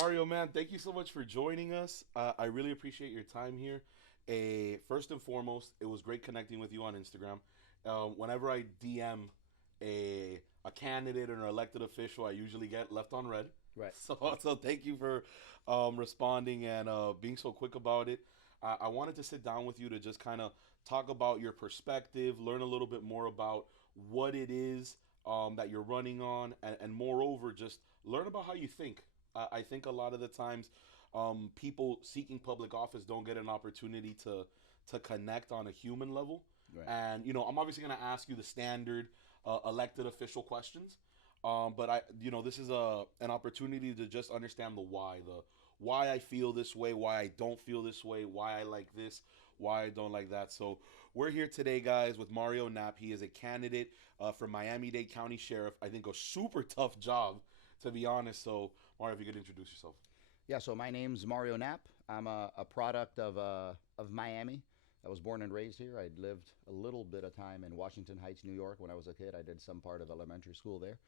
Mario, man, thank you so much for joining us. I really appreciate your time here. First and foremost, it was great connecting with you on Instagram. Whenever I DM a candidate or an elected official, I usually get left on red. Right. So thank you for responding and being so quick about it. I wanted to sit down with you to just kind of talk about your perspective, learn a little bit more about what it is that you're running on, and moreover, just learn about how you think. I think a lot of the times, people seeking public office don't get an opportunity to connect on a human level. Right. And I'm obviously going to ask you the standard elected official questions. But this is an opportunity to just understand the why I feel this way, why I don't feel this way, why I like this, why I don't like that. So we're here today, guys, with Mario Knapp. He is a candidate for Miami-Dade County Sheriff. I think a super tough job, to be honest. So Mario, if you could introduce yourself. Yeah, so my name's Mario Knapp. I'm a product of Miami. I was born and raised here. I lived a little bit of time in Washington Heights, New York when I was a kid. I did some part of elementary school there.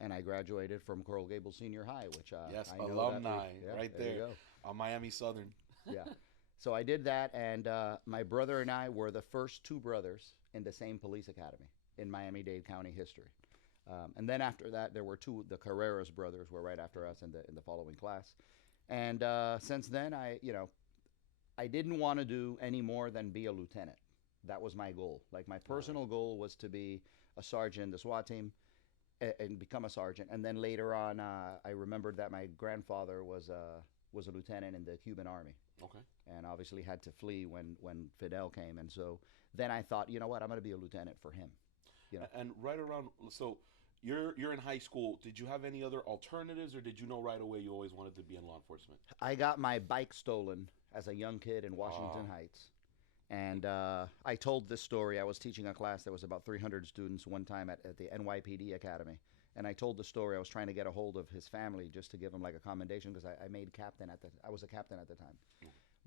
And I graduated from Coral Gables Senior High, which Yes, I know alumni, yeah, right there you there go. on Miami Southern. Yeah. So I did that, and my brother and I were the first two brothers in the same police academy in Miami-Dade County history. And then after that, there were two. The Carreras brothers were right after us in the following class. And since then, I didn't want to do any more than be a lieutenant. That was my goal. Like my personal goal was to be a sergeant in the SWAT team and become a sergeant. And then later on, I remembered that my grandfather was a lieutenant in the Cuban Army, Okay. and obviously had to flee when Fidel came. And so then I thought, you know what, I'm going to be a lieutenant for him. You know, And right around, so you're in high school. Did you have any other alternatives, or did you know right away you always wanted to be in law enforcement? I got my bike stolen as a young kid in Ah, Washington Heights. And I told this story. I was teaching a class that was about 300 students one time at the NYPD Academy. And I told the story. I was trying to get a hold of his family just to give him like a commendation because I made captain I was a captain at the time.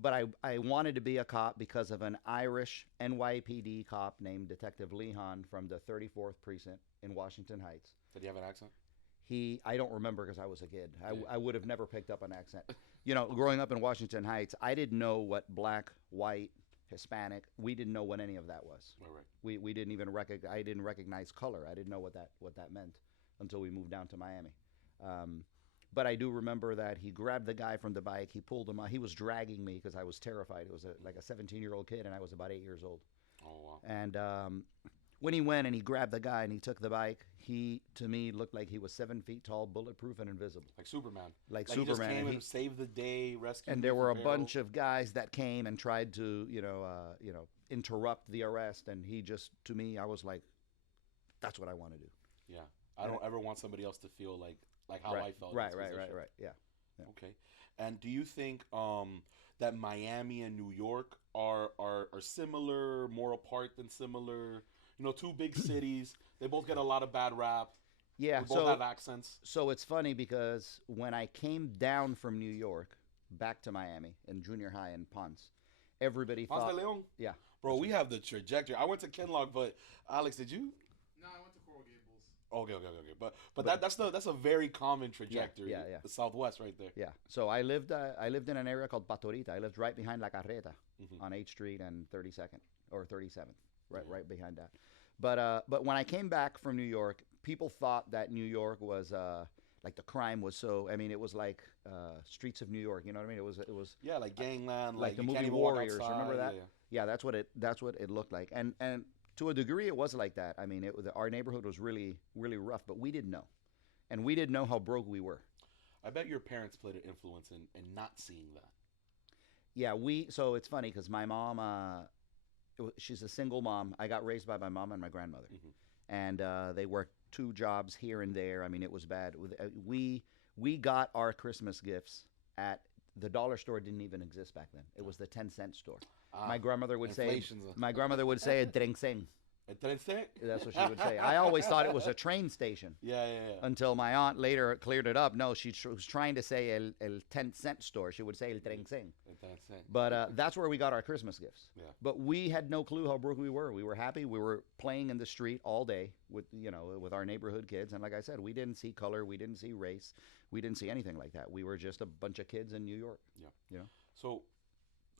But I wanted to be a cop because of an Irish NYPD cop named Detective Lehan from the 34th Precinct in Washington Heights. did you have an accent? I don't remember because I was a kid. Yeah. I would have never picked up an accent. You know, growing up in Washington Heights, I didn't know what black, white, Hispanic. We didn't know what any of that was. All right. We didn't even recognize. I didn't recognize color. I didn't know what that meant until we moved down to Miami. Um, but I do remember that he grabbed the guy from the bike. He pulled him out. He was dragging me because I was terrified. It was like a 17-year-old kid, and I was about 8 years old. Oh wow. And when he went and he grabbed the guy and he took the bike, he to me looked like he was 7 feet tall, bulletproof, and invisible, Like Superman. like He just Superman. came And and saved the day, rescued and you there were a from peril. bunch of guys that came and tried to, interrupt the arrest. And he just, to me, I was like, that's what I want to do. Yeah. I don't ever want somebody else to feel like how Right, I felt in right, this right, right, position. right. Yeah. Yeah. Okay. And do you think that Miami and New York are similar, more apart than similar? Two big cities. They both get a lot of bad rap. Yeah. We both have accents. So it's funny because when I came down from New York back to Miami in junior high in Ponce, everybody Ponce de thought, Leon? yeah, Bro, we have the trajectory. I went to Kinlock, but Alex, did you? No, I went to Coral Gables. Okay. But that's a very common trajectory. yeah, yeah. The Southwest, right there. yeah. So I lived in an area called Patorita. I lived right behind La Carreta Mhm. on 8th Street and 32nd or 37th, Yeah. right behind that. But when I came back from New York, people thought that New York was like the crime was so. I mean, it was like Streets of New York. You know what I mean? It was Yeah, like gangland, like the you movie can't even walk Warriors. outside. Remember that? Yeah. Yeah, that's what it looked like. And to a degree, it was like that. I mean, our neighborhood was really really rough, but we didn't know, and we didn't know how broke we were. I bet your parents played an influence in not seeing that. Yeah, so it's funny because my mom, she's a single mom. I got raised by my mom and my grandmother, Mhm. and they worked two jobs here and there. I mean, it was bad. We got our Christmas gifts at the dollar store. Didn't even exist back then. It was the 10-cent store. Ah, My grandmother would say, inflation's my grandmother would say, "Dringsing." a trece? That's what she would say. I always thought it was a train station Yeah. until my aunt later cleared it up. No, she was trying to say el 10-cent store. She would say el Dringsing. A trece. But that's where we got our Christmas gifts. Yeah. But we had no clue how broke we were. We were happy. We were playing in the street all day with our neighborhood kids. And like I said, we didn't see color. We didn't see race. we didn't see anything like that. We were just a bunch of kids in New York. Yeah. You know? So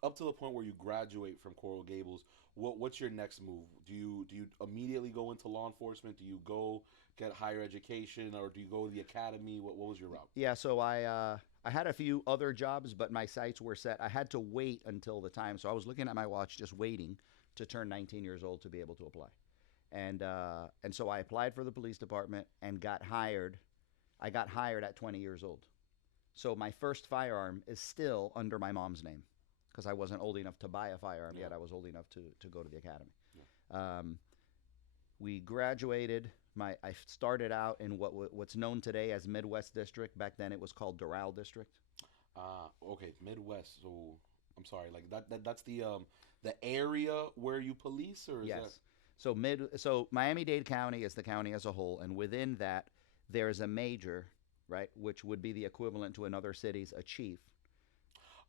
up to the point where you graduate from Coral Gables, what's your next move? Do you immediately go into law enforcement? Do you go get higher education, or do you go to the academy? What was your route? Yeah, so I had a few other jobs, but my sights were set. I had to wait until the time. So I was looking at my watch, just waiting to turn 19 years old to be able to apply. And so I applied for the police department and got hired. I got hired at 20 years old. So my first firearm is still under my mom's name because I wasn't old enough to buy a firearm yet. I was old enough to go to the academy. Yeah. We graduated. I started out in what's known today as Midwest District. Back then it was called Doral District. Okay, Midwest. So I'm sorry, like that's the area where you police, or is Yes. So Miami-Dade County is the county as a whole, and within that there's a major, right, which would be the equivalent to another city's a chief.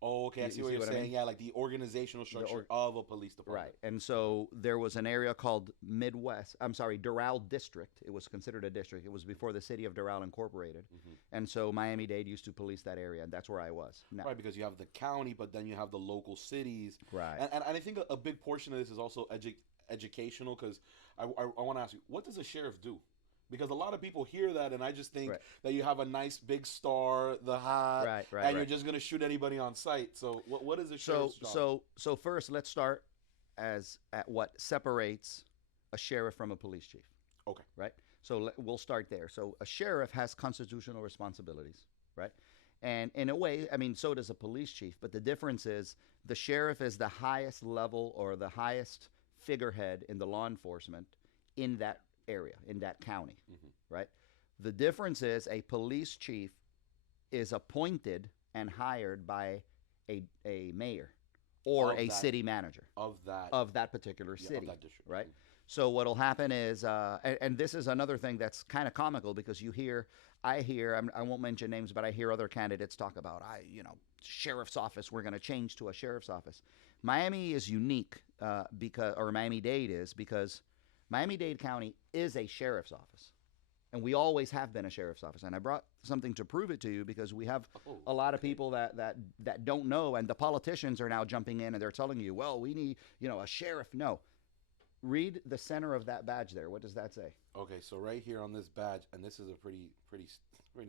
Oh, okay. I see what you're saying. I mean? Yeah, like the organizational structure of a police department. Right. And so there was an area called Doral District. It was considered a district. It was before the city of Doral incorporated. Mm-hmm. And so Miami-Dade used to police that area, and that's where I was. Now, right, because you have the county, but then you have the local cities. Right. And I think a big portion of this is also educational, because I want to ask you, what does a sheriff do? Because a lot of people hear that, and I just think that you have a nice big star, the hat, and you're just going to shoot anybody on sight. So what is a sheriff's job? So first, let's start at what separates a sheriff from a police chief. Okay. Right? So we'll start there. So a sheriff has constitutional responsibilities, right? And in a way, I mean, so does a police chief. But the difference is the sheriff is the highest level or the highest figurehead in the law enforcement in that area, in that county, right? The difference is a police chief is appointed and hired by a mayor or a city manager of that particular city, of that district, right? So what'll happen is, and this is another thing that's kind of comical, because I won't mention names, but I hear other candidates talk about, sheriff's office, we're going to change to a sheriff's office. Miami is unique Miami-Dade is because Miami-Dade County is a sheriff's office, and we always have been a sheriff's office. And I brought something to prove it to you, because we have a lot of people that don't know, and the politicians are now jumping in and they're telling you, well, we need, a sheriff. No. Read the center of that badge there. What does that say? Okay, so right here on this badge, and this is a pretty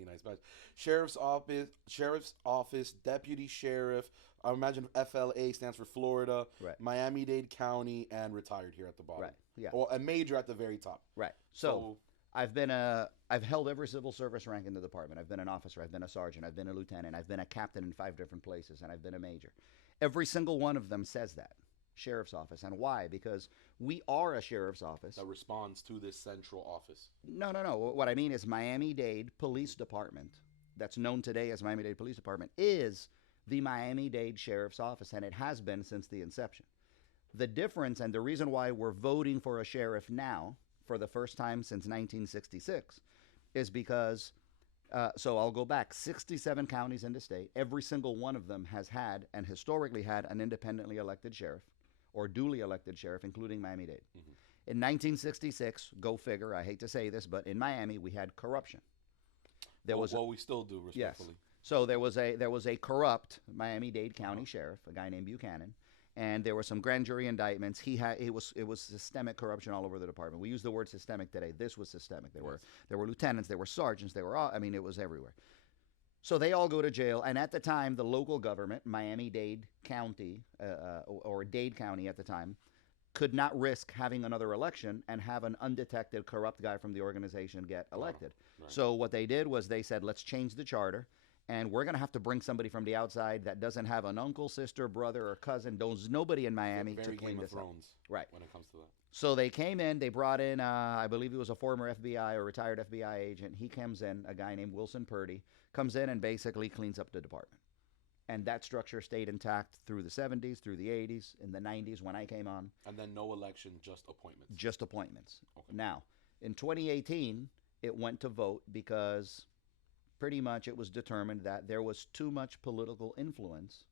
nice badge. Sheriff's office, deputy sheriff. I imagine FLA stands for Florida. Right. Miami-Dade County, and retired here at the bottom. Right. Yeah. Well, a major at the very top. Right. So I've held every civil service rank in the department. I've been an officer. I've been a sergeant. I've been a lieutenant. I've been a captain in 5 different places, and I've been a major. Every single one of them says that. Sheriff's office. And why? Because we are a sheriff's office that responds to this central office. No. What I mean is Miami-Dade Police Department, that's known today as Miami-Dade Police Department, is the Miami-Dade Sheriff's Office, and it has been since the inception. The difference, and the reason why we're voting for a sheriff now for the first time since 1966, is because so I'll go back 67 counties in the state. Every single one of them has had and historically had an independently elected sheriff or duly elected sheriff, including Miami-Dade. Mm-hmm. In 1966, go figure, I hate to say this, but in Miami we had corruption. We still do, respectfully. Yes. So there was a corrupt Miami-Dade County sheriff, a guy named Buchanan, and there were some grand jury indictments. It was systemic corruption all over the department. We use the word systemic today. This was systemic. There were lieutenants, there were sergeants, it was everywhere. So they all go to jail, and at the time, the local government, Miami-Dade County, or Dade County at the time, could not risk having another election and have an undetected corrupt guy from the organization get elected. Wow. Right. So what they did was they said, let's change the charter, and we're going to have to bring somebody from the outside that doesn't have an uncle, sister, brother, or cousin. There's nobody in Miami to clean this up. Right. When it comes to that. So they came in, they brought in, I believe he was a former FBI or retired FBI agent. He comes in, a guy named Wilson Purdy, comes in and basically cleans up the department. And that structure stayed intact through the 70s, through the 80s, in the 90s when I came on. And then no election, just appointments. Just appointments. Okay. Now, in 2018, it went to vote because pretty much it was determined that there was too much political influence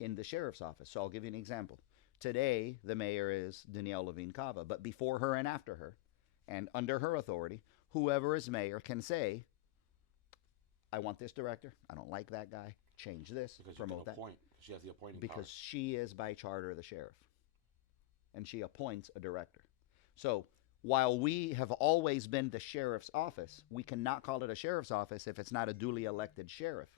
in the sheriff's office. So I'll give you an example. Today, the mayor is Danielle Levine Cava, but before her and after her, and under her authority, whoever is mayor can say, I want this director. I don't like that guy. Change this. Because you Promote can that. appoint. She has the appointing Because power. she is by charter the sheriff, and she appoints a director. So while we have always been the sheriff's office, we cannot call it a sheriff's office if it's not a duly elected sheriff.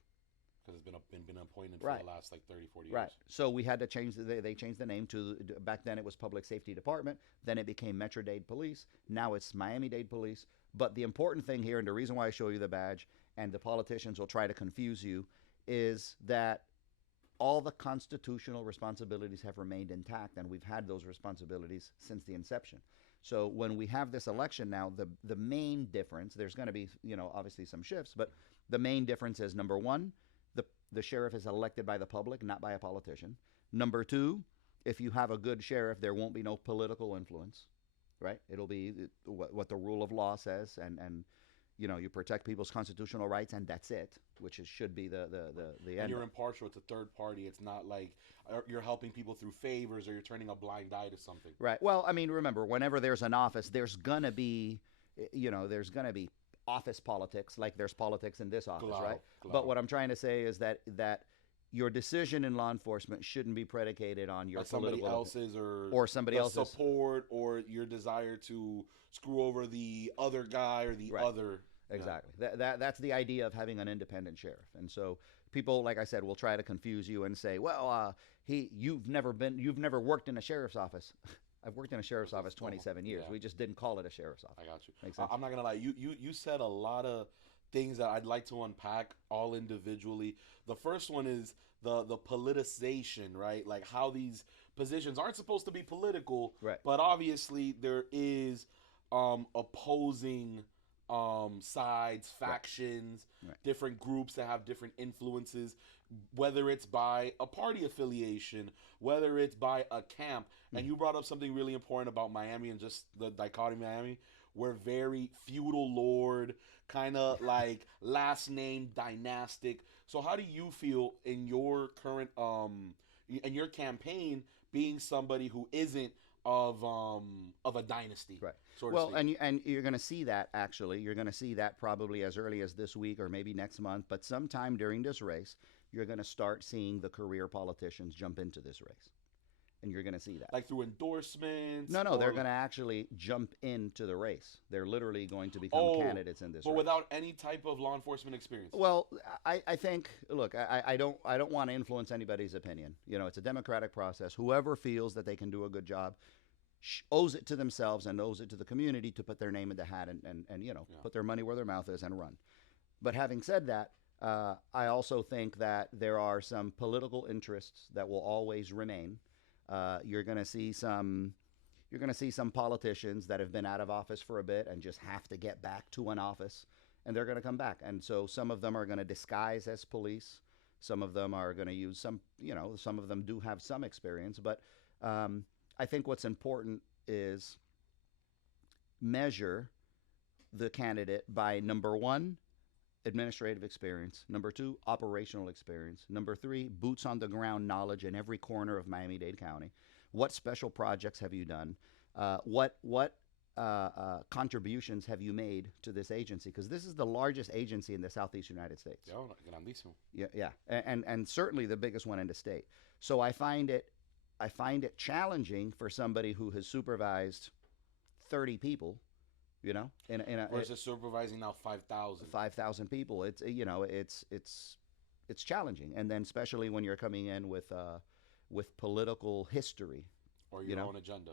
Because it's been appointed Right. for the last like 30, 40 years. Right. So we had to change. They changed the name to, back then it was Public Safety Department. Then it became Metro-Dade Police. Now it's Miami-Dade Police. But the important thing here, and the reason why I show you the badge, and the politicians will try to confuse you, is that all the constitutional responsibilities have remained intact, and we've had those responsibilities since the inception. So when we have this election now, the main difference, there's going to be, obviously some shifts, but the main difference is, number one, the sheriff is elected by the public, not by a politician. Number two, if you have a good sheriff, there won't be no political influence, right? It'll be what the rule of law says, and you protect people's constitutional rights, and that's it, which should be the And end. you're impartial. It's a third party. It's not like you're helping people through favors or you're turning a blind eye to something. Right. Well, I mean, remember, whenever there's an office, there's gonna be, there's gonna be office politics, like there's politics in this office, right? But what I'm trying to say is that your decision in law enforcement shouldn't be predicated on your like somebody political else's or somebody the else's support or your desire to screw over the other guy or the Right. other. Exactly. That's the idea of having an independent sheriff. And so people, like I said, will try to confuse you and say, well, you've never worked in a sheriff's office. I've worked in a sheriff's office 27 years. Yeah. We just didn't call it a sheriff's office. I got you. Makes sense? I'm not gonna lie. You said a lot of things that I'd like to unpack all individually. The first one is the politicization, right? Like how these positions aren't supposed to be political, Right. but obviously there is opposing sides, factions, Right. different groups that have different influences, whether it's by a party affiliation, whether it's by a camp. And you brought up something really important about Miami and just the dichotomy of Miami. We're very feudal lord, kind of like last name dynastic. So how do you feel in your current in your campaign being somebody who isn't of a dynasty? Right. So to Well, speak? and you're going to see that, actually. You're going to see that probably as early as this week or maybe next month. But sometime during this race, you're going to start seeing the career politicians jump into this race. And you're going to see that. Like through endorsements? No, they're or- going to actually jump into the race. They're literally going to become candidates in this but race. without any type of law enforcement experience. Well, I think, look, I don't want to influence anybody's opinion. It's a democratic process. Whoever feels that they can do a good job owes it to themselves and owes it to the community to put their name in the hat and put their money where their mouth is and run. But having said that, I also think that there are some political interests that will always remain. You're going to see some politicians that have been out of office for a bit and just have to get back to an office, and they're going to come back. And so some of them are going to disguise as police. Some of them are going to use some of them do have some experience. But I think what's important is measure the candidate by, number one, administrative experience. Number two, operational experience. Number three, boots on the ground knowledge in every corner of Miami-Dade County. What special projects have you done? What contributions have you made to this agency? Because this is the largest agency in the Southeast United States. Yeah, and certainly the biggest one in the state. So I find it challenging for somebody who has supervised 30 people. Versus supervising now 5,000. 5,000 people. It's challenging, and then especially when you're coming in with political history or your own agenda.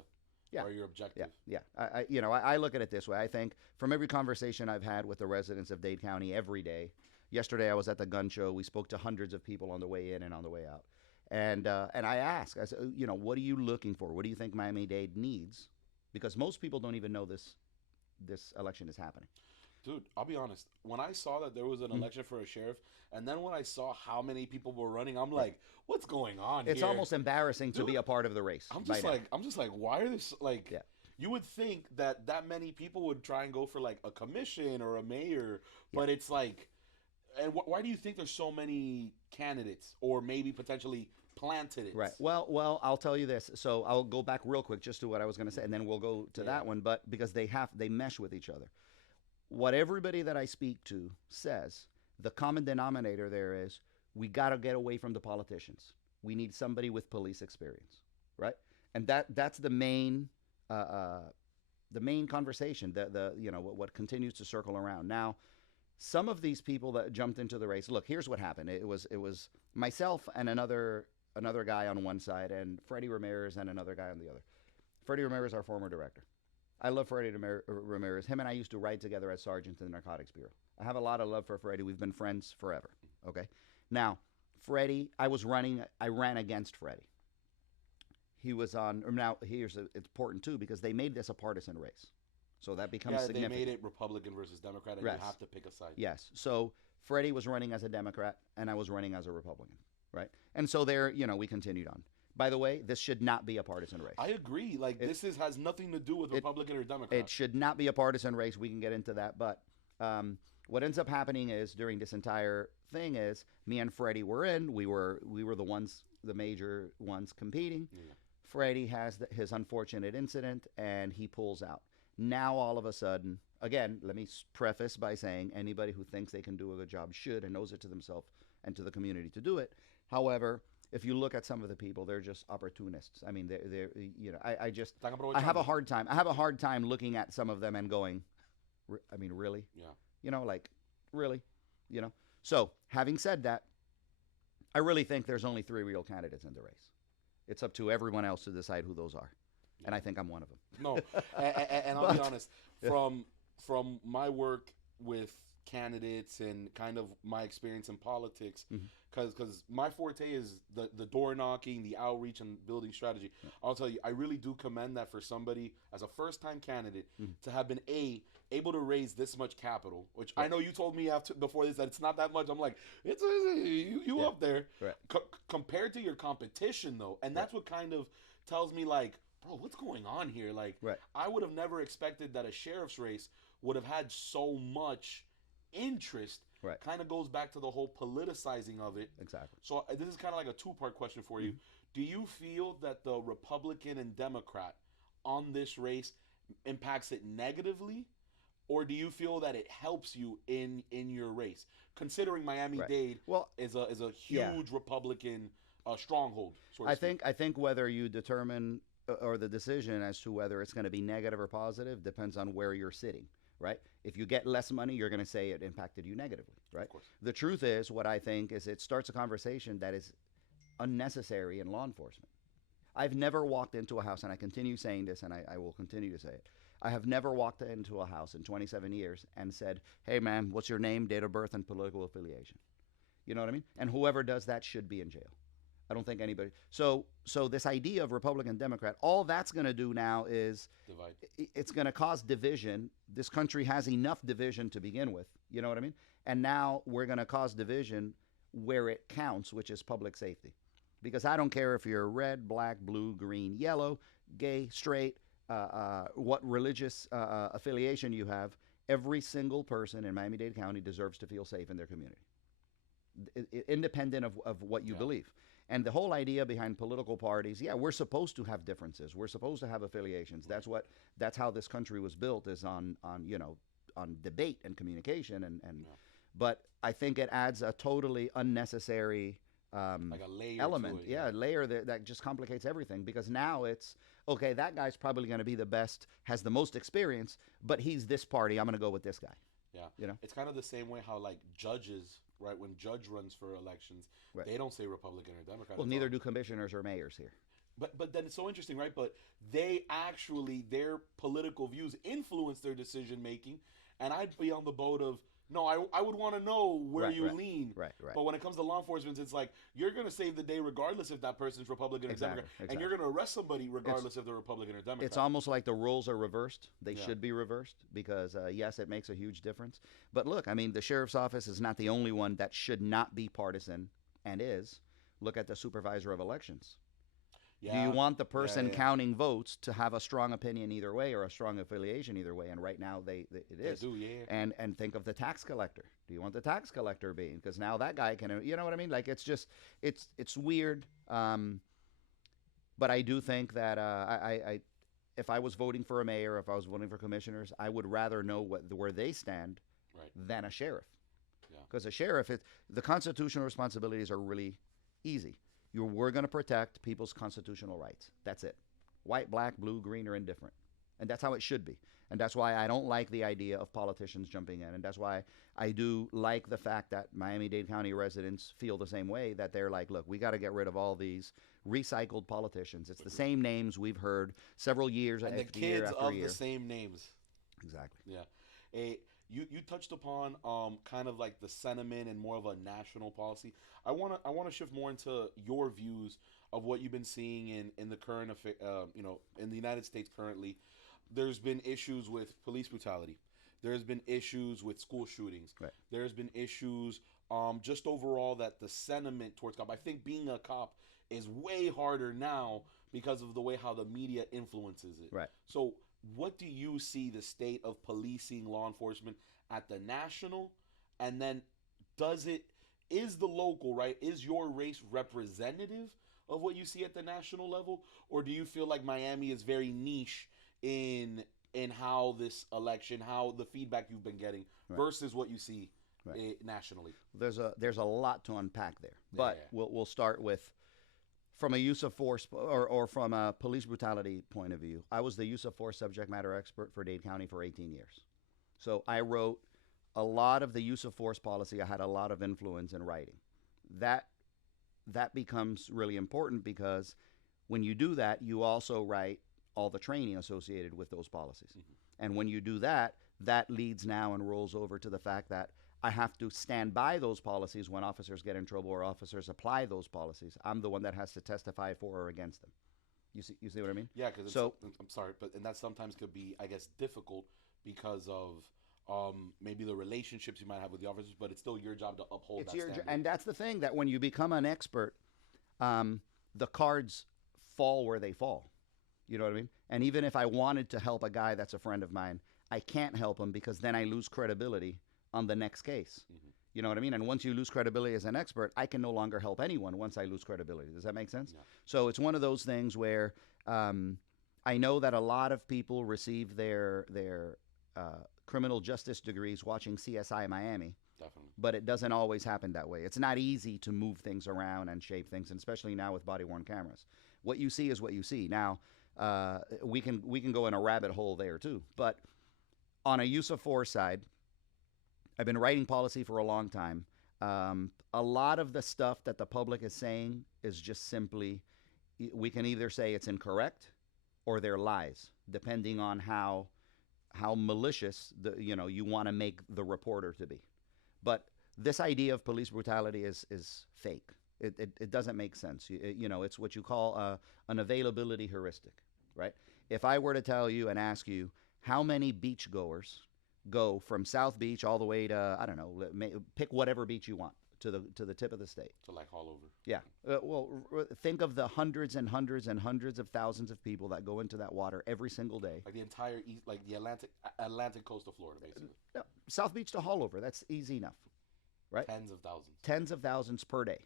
Yeah. Or your objective. Yeah. I look at it this way. I think from every conversation I've had with the residents of Dade County every day. Yesterday I was at the gun show. We spoke to hundreds of people on the way in and on the way out, and I asked, I said, what are you looking for? What do you think Miami-Dade needs? Because most people don't even know this election is happening. Dude, I'll be honest. When I saw that there was an election for a sheriff, and then when I saw how many people were running, I'm like, what's going on It's here? almost embarrassing to be a part of the race. I'm just like, why are this like? Yeah. You would think that many people would try and go for like a commission or a mayor, but it's like, and why do you think there's so many candidates or maybe potentially planted it? Right. Well, I'll tell you this. So I'll go back real quick just to what I was going to say, and then we'll go to that one. But because they mesh with each other. What everybody that I speak to says The common denominator there is we got to get away from the politicians. We need somebody with police experience, right? And that's the main conversation. What continues to circle around now. Some of these people that jumped into the race. Look, here's what happened. It was myself and another guy on one side, and Freddie Ramirez and another guy on the other. Freddie Ramirez, our former director. I love Freddie Ramirez. Him and I used to ride together as sergeants in the Narcotics Bureau. I have a lot of love for Freddie. We've been friends forever. Okay. Now, Freddie, I ran against Freddie. He was on. Now, it's important too because they made this a partisan race, so that becomes significant. They made it Republican versus Democrat, and yes. You have to pick a side. Yes. So Freddie was running as a Democrat, and I was running as a Republican, right? And so there, we continued on. By the way, this should not be a partisan race. I agree. This has nothing to do with Republican or Democrat. It should not be a partisan race. We can get into that, but what ends up happening is during this entire thing is me and Freddie were in. We were the major ones competing. Yeah. Freddie has his unfortunate incident, and he pulls out. Now all of a sudden, again, let me preface by saying anybody who thinks they can do a good job should and knows it to themselves and to the community to do it. However, if you look at some of the people, they're just opportunists. I mean, they're I have a hard time. I have a hard time looking at some of them and going, I mean, really? Yeah. Really? So, having said that, I really think there's only 3 real candidates in the race. It's up to everyone else to decide who those are. Yeah. And I think I'm one of them. No, and I'll be honest, from my work with candidates and kind of my experience in politics, because my forte is the door knocking, the outreach, and building strategy. Yeah. I'll tell you, I really do commend that for somebody as a first-time candidate to have been able to raise this much capital, which I know you told me before this that it's not that much. I'm like, it's you up there. Right. Compared to your competition, though, and that's what kind of tells me, like, bro, what's going on here? Like, I would have never expected that a sheriff's race would have had so much interest. Right. Kind of goes back to the whole politicizing of it. Exactly. So this is kind of like a 2-part question for you. Do you feel that the Republican and Democrat on this race impacts it negatively, or do you feel that it helps you in your race, considering Miami-Dade is a huge Republican stronghold? So I think whether you determine or the decision as to whether it's going to be negative or positive depends on where you're sitting. Right? If you get less money, you're going to say it impacted you negatively, right? Of course. The truth is, what I think is it starts a conversation that is unnecessary in law enforcement. I've never walked into a house, and I continue saying this, and I will continue to say it. I have never walked into a house in 27 years and said, hey, man, what's your name, date of birth, and political affiliation? You know what I mean? And whoever does that should be in jail. I don't think anybody. So this idea of Republican, Democrat, all that's going to do now is divide. It's going to cause division. This country has enough division to begin with. You know what I mean? And now we're going to cause division where it counts, which is public safety. Because I don't care if you're red, black, blue, green, yellow, gay, straight, what religious affiliation you have. Every single person in Miami-Dade County deserves to feel safe in their community, independent of what you believe. And the whole idea behind political parties, we're supposed to have differences. We're supposed to have affiliations. That's how this country was built, is on debate and communication but I think it adds a totally unnecessary like a layer element. To it, a layer that just complicates everything, because now it's okay, that guy's probably going to be the best, has the most experience, but he's this party, I'm going to go with this guy. Yeah. It's kind of the same way how like judges, right, when judge runs for elections, they don't say Republican or Democrat. Well, neither do commissioners or mayors here. But then it's so interesting, right? But they actually, their political views influence their decision making, and I'd be on the boat of, no, I would want to know where you lean. Right. But when it comes to law enforcement, it's like, you're going to save the day regardless if that person's Republican or Democrat. And you're going to arrest somebody regardless if they're Republican or Democrat. It's almost like the roles are reversed. They should be reversed because, yes, it makes a huge difference. But look, I mean, the sheriff's office is not the only one that should not be partisan and is. Look at the supervisor of elections. Do you want the person counting votes to have a strong opinion either way or a strong affiliation either way? And right now it is. They do, And think of the tax collector. Do you want the tax collector being? Because now that guy can, you know what I mean? Like, it's just, it's weird. But I do think that I if I was voting for a mayor, if I was voting for commissioners, I would rather know where they stand than a sheriff. Because a sheriff, the constitutional responsibilities are really easy. We're going to protect people's constitutional rights. That's it. White, black, blue, green, or indifferent. And that's how it should be. And that's why I don't like the idea of politicians jumping in. And that's why I do like the fact that Miami-Dade County residents feel the same way, that they're like, look, we got to get rid of all these recycled politicians. It's the same names we've heard several years and the after year kids after of year. the same names. Exactly. Yeah. You touched upon kind of like the sentiment and more of a national policy. I wanna shift more into your views of what you've been seeing in the current in the United States currently. There's been issues with police brutality. There's been issues with school shootings. Right. There's been issues just overall that the sentiment towards cop. I think being a cop is way harder now because of the way how the media influences it. Right. So what do you see the state of policing, law enforcement at the national, and then is the local, right? Is your race representative of what you see at the national level, or do you feel like Miami is very niche in how this election, how the feedback you've been getting versus what you see nationally? There's a lot to unpack there, but we'll start with from a use of force or from a police brutality point of view. I was the use of force subject matter expert for Dade County for 18 years. So I wrote a lot of the use of force policy. I had a lot of influence in writing. That becomes really important because when you do that, you also write all the training associated with those policies. Mm-hmm. And when you do that, that leads now and rolls over to the fact that I have to stand by those policies when officers get in trouble or officers apply those policies. I'm the one that has to testify for or against them. You see what I mean? Yeah, because I'm sorry, and that sometimes could be, I guess, difficult because of maybe the relationships you might have with the officers, but it's still your job to uphold that standard. And that's the thing, that when you become an expert, the cards fall where they fall. You know what I mean? And even if I wanted to help a guy that's a friend of mine, I can't help him because then I lose credibility on the next case. Mm-hmm. You know what I mean? And once you lose credibility as an expert, I can no longer help anyone once I lose credibility. Does that make sense? Yeah. So it's one of those things where I know that a lot of people receive their criminal justice degrees watching CSI Miami. Definitely. But it doesn't always happen that way. It's not easy to move things around and shape things, and especially now with body-worn cameras. What you see is what you see. Now, we can go in a rabbit hole there too. But on a use of force side, I've been writing policy for a long time. A lot of the stuff that the public is saying is just simply, we can either say it's incorrect or they're lies, depending on how malicious you want to make the reporter to be. But this idea of police brutality is fake. It doesn't make sense. It's what you call an availability heuristic, right? If I were to tell you and ask you how many beachgoers go from South Beach all the way to, I don't know, pick whatever beach you want to the tip of the state. So like all over. Yeah. Think of the hundreds and hundreds and hundreds of thousands of people that go into that water every single day. Like the entire east, like the Atlantic coast of Florida, basically. No, South Beach to all over. That's easy enough, right? Tens of thousands. Tens of thousands per day.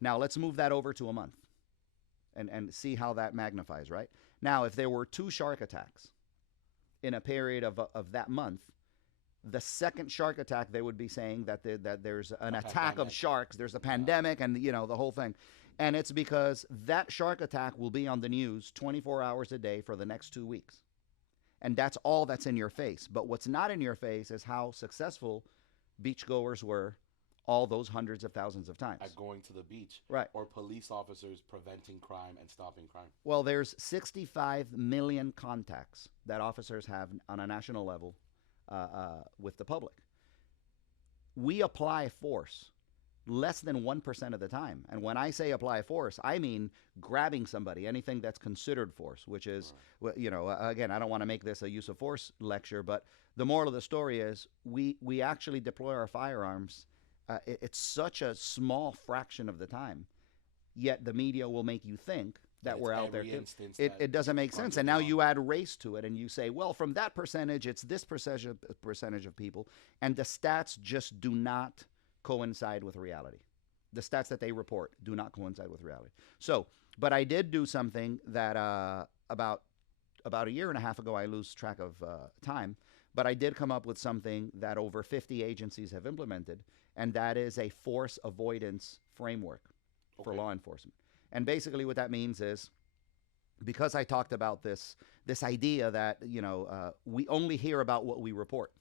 Now let's move that over to a month and see how that magnifies, right? Now, if there were 2 shark attacks in a period of that month, the second shark attack, they would be saying that there's an attack of sharks, there's a pandemic, and the whole thing. And it's because that shark attack will be on the news 24 hours a day for the next 2 weeks. And that's all that's in your face. But what's not in your face is how successful beachgoers were all those hundreds of thousands of times. At going to the beach. Right. Or police officers preventing crime and stopping crime. Well, there's 65 million contacts that officers have on a national level with the public. We apply force less than 1% of the time. And when I say apply force, I mean grabbing somebody, anything that's considered force, which is, again, I don't want to make this a use of force lecture, but the moral of the story is we actually deploy our firearms. It's such a small fraction of the time, yet the media will make you think that we're out there. It doesn't make sense. And now you add race to it and you say, well, from that percentage, it's this percentage of people. And the stats just do not coincide with reality. The stats that they report do not coincide with reality. So, but I did do something that about a year and a half ago, I lose track of time, but I did come up with something that over 50 agencies have implemented. and that is a force avoidance framework for law enforcement. And basically what that means is, because I talked about this idea that, we only hear about what we report.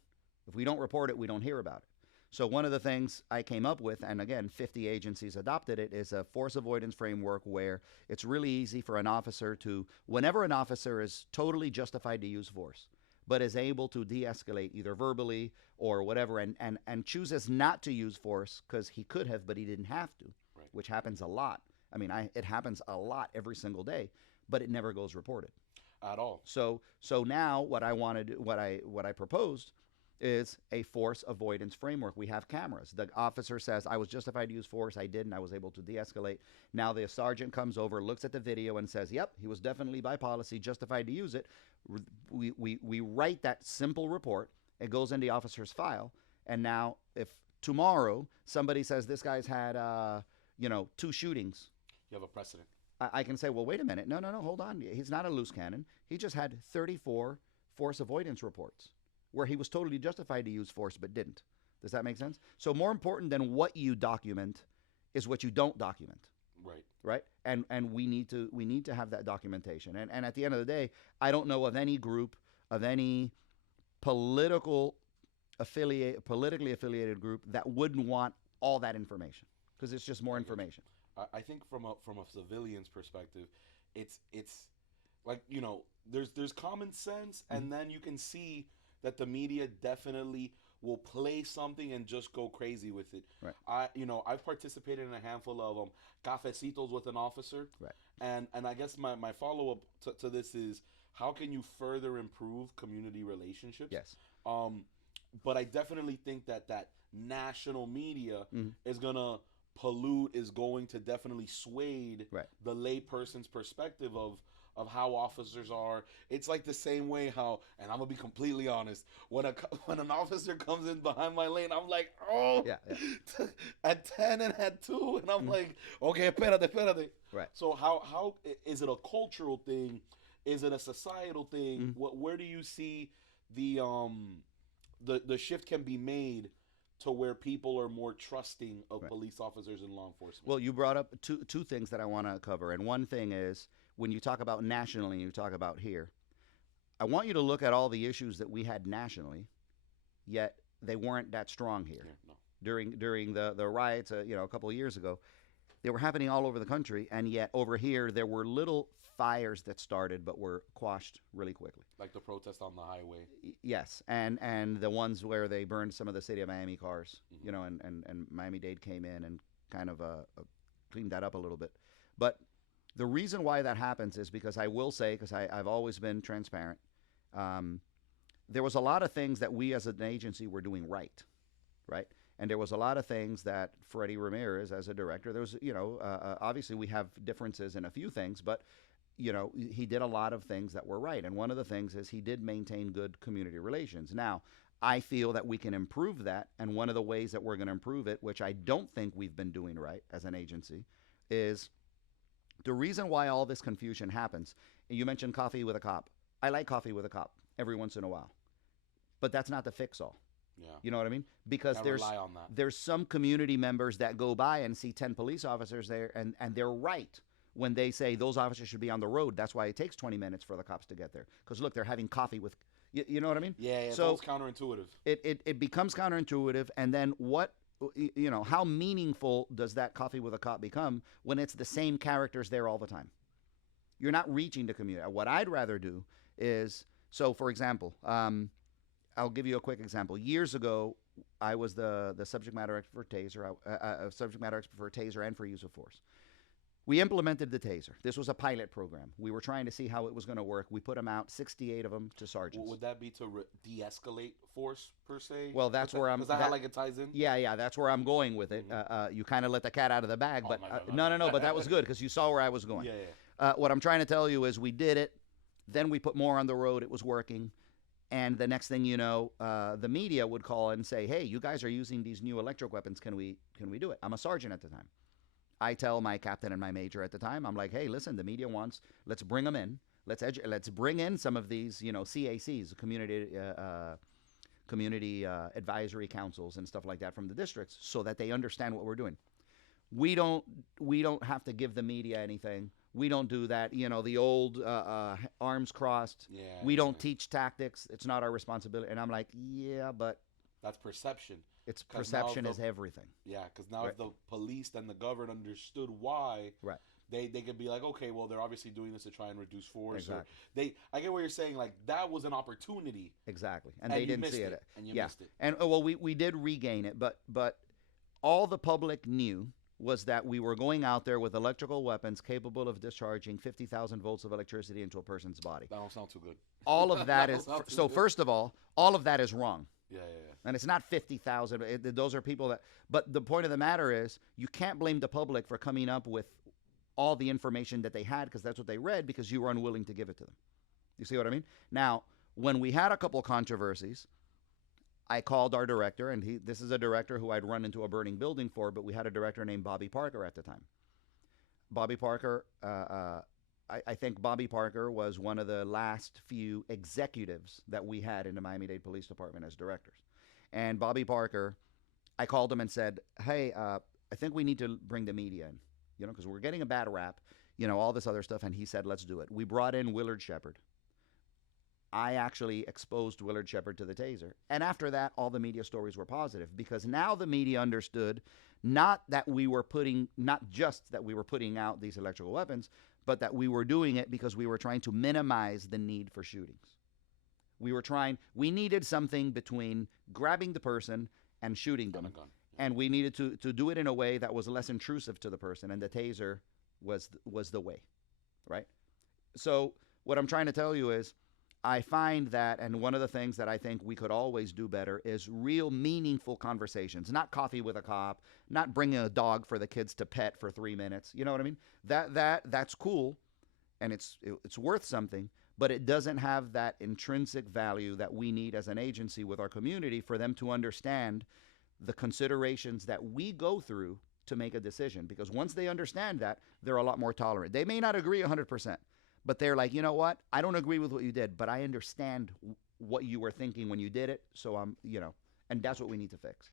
If we don't report it, we don't hear about it. So one of the things I came up with, and again, 50 agencies adopted it, is a force avoidance framework where it's really easy for an officer to, whenever an officer is totally justified to use force, but is able to de-escalate either verbally or whatever, and chooses not to use force because he could have, but he didn't have to, Right. which happens a lot. I mean, it happens a lot every single day, but it never goes reported. At all. So now what I proposed is a force avoidance framework. We have cameras. The officer says, I was justified to use force. I didn't. I was able to de-escalate. Now the sergeant comes over, looks at the video, and says, yep, he was definitely by policy justified to use it. We write that simple report. It goes in the officer's file. And now if tomorrow somebody says this guy's had 2 shootings, You have a precedent. I can say, well, wait a minute. No, hold on. He's not a loose cannon. He just had 34 force avoidance reports where he was totally justified to use force but didn't. Does that make sense? So more important than what you document is what you don't document. Right. Right? And we need to have that documentation. And at the end of the day, I don't know of any group, of any politically affiliated group that wouldn't want all that information, because it's just more information. I think from a civilian's perspective, it's like, there's common sense, and then you can see that the media definitely will play something and just go crazy with it. Right. I've participated in a handful of cafecitos with an officer. Right. And I guess my follow up to this is, how can you further improve community relationships? Yes. But I definitely think that national media Mhm. is gonna pollute, is going to definitely sway Right. the layperson's perspective of how officers are. It's like the same way how, and I'm gonna be completely honest, when an officer comes in behind my lane, I'm like, oh, Yeah. at 10 and at 2, and I'm like, okay, espérate. Right. So how is it a cultural thing? Is it a societal thing? Where do you see the shift can be made to where people are more trusting of police officers and law enforcement? Well, you brought up two things that I want to cover. And one thing is, when you talk about nationally and you talk about here, I want you to look at all the issues that we had nationally, yet they weren't that strong here. Yeah, no. During the riots, a couple of years ago, they were happening all over the country, and yet over here there were little fires that started but were quashed really quickly. Like the protest on the highway. Yes, and the ones where they burned some of the city of Miami cars, and Miami-Dade came in and kind of cleaned that up a little bit. But the reason why that happens is because I will say, because I've always been transparent, there was a lot of things that we as an agency were doing right? And there was a lot of things that Freddie Ramirez, as a director, there was, obviously we have differences in a few things, but he did a lot of things that were right. And one of the things is he did maintain good community relations. Now, I feel that we can improve that. And one of the ways that we're going to improve it, which I don't think we've been doing right as an agency, is the reason why all this confusion happens. You mentioned coffee with a cop. I like coffee with a cop every once in a while, but that's not the fix-all. Yeah. You know what I mean? Because Rely on that. there's some community members that go by and see 10 police officers there, and they're right when they say those officers should be on the road. That's why it takes 20 minutes for the cops to get there. Because look, they're having coffee with, you know what I mean? Yeah, so it's counterintuitive. It becomes counterintuitive, and then how meaningful does that coffee with a cop become when it's the same characters there all the time? You're not reaching the community. What I'd rather do is, so for example, I'll give you a quick example. Years ago, I was the subject matter expert for taser and for use of force. We implemented the taser. This was a pilot program. We were trying to see how it was going to work. We put them out, 68 of them, to sergeants. Would that be to de-escalate force, per se? Well, that's where I'm... Is that how it ties in? Yeah, that's where I'm going with it. You kind of let the cat out of the bag, but no, but that was good because you saw where I was going. Yeah. What I'm trying to tell you is we did it, then we put more on the road, it was working, and the next thing you know, the media would call and say, hey, you guys are using these new electric weapons, can we do it? I'm a sergeant at the time. I tell my captain and my major at the time, I'm like, hey, listen, the media wants, let's bring them in. Let's bring in some of these, CACs, community advisory councils and stuff like that from the districts, so that they understand what we're doing. We don't have to give the media anything. We don't do that. You know, the old arms crossed. Yeah. We don't teach tactics. It's not our responsibility. And I'm like, yeah, but That's perception. it's 'Cause now perception the- is everything. Yeah, because now Right. if the police and the government understood why, Right. they could be like, okay, well, they're obviously doing this to try and reduce force. Exactly. I get what you're saying. Like, that was an opportunity. Exactly. And And they you didn't missed see it, it. and you Yeah. missed it. And well, we did regain it, but all the public knew was that we were going out there with electrical weapons capable of discharging 50,000 volts of electricity into a person's body. That don't sound too good. All of that That is don't sound too so. good. First of all of that is wrong, Yeah. and it's not 50,000. Those are people that. But the point of the matter is, you can't blame the public for coming up with all the information that they had, because that's what they read, because you were unwilling to give it to them. You see what I mean? Now, when we had a couple controversies, I called our director, and this is a director who I'd run into a burning building for, but we had a director named Bobby Parker at the time. Bobby Parker, I think Bobby Parker was one of the last few executives that we had in the Miami-Dade Police Department as directors. And Bobby Parker, I called him and said, hey, I think we need to bring the media in, you know, because we're getting a bad rap, you know, all this other stuff. And he said, let's do it. We brought in Willard Shepard. I actually exposed Willard Shepard to the taser. And after that, all the media stories were positive, because now the media understood not just that we were putting out these electrical weapons, but that we were doing it because we were trying to minimize the need for shootings. We needed something between grabbing the person and shooting them. Gun. And we needed to do it in a way that was less intrusive to the person, and the taser was the way, right? So what I'm trying to tell you is, I find that, and one of the things that I think we could always do better is real meaningful conversations, not coffee with a cop, not bringing a dog for the kids to pet for 3 minutes. You know what I mean? That's cool, and it's worth something, but it doesn't have that intrinsic value that we need as an agency with our community for them to understand the considerations that we go through to make a decision. Because once they understand that, they're a lot more tolerant. They may not agree 100%. But they're like, you know what? I don't agree with what you did, but I understand what you were thinking when you did it. So and that's what we need to fix.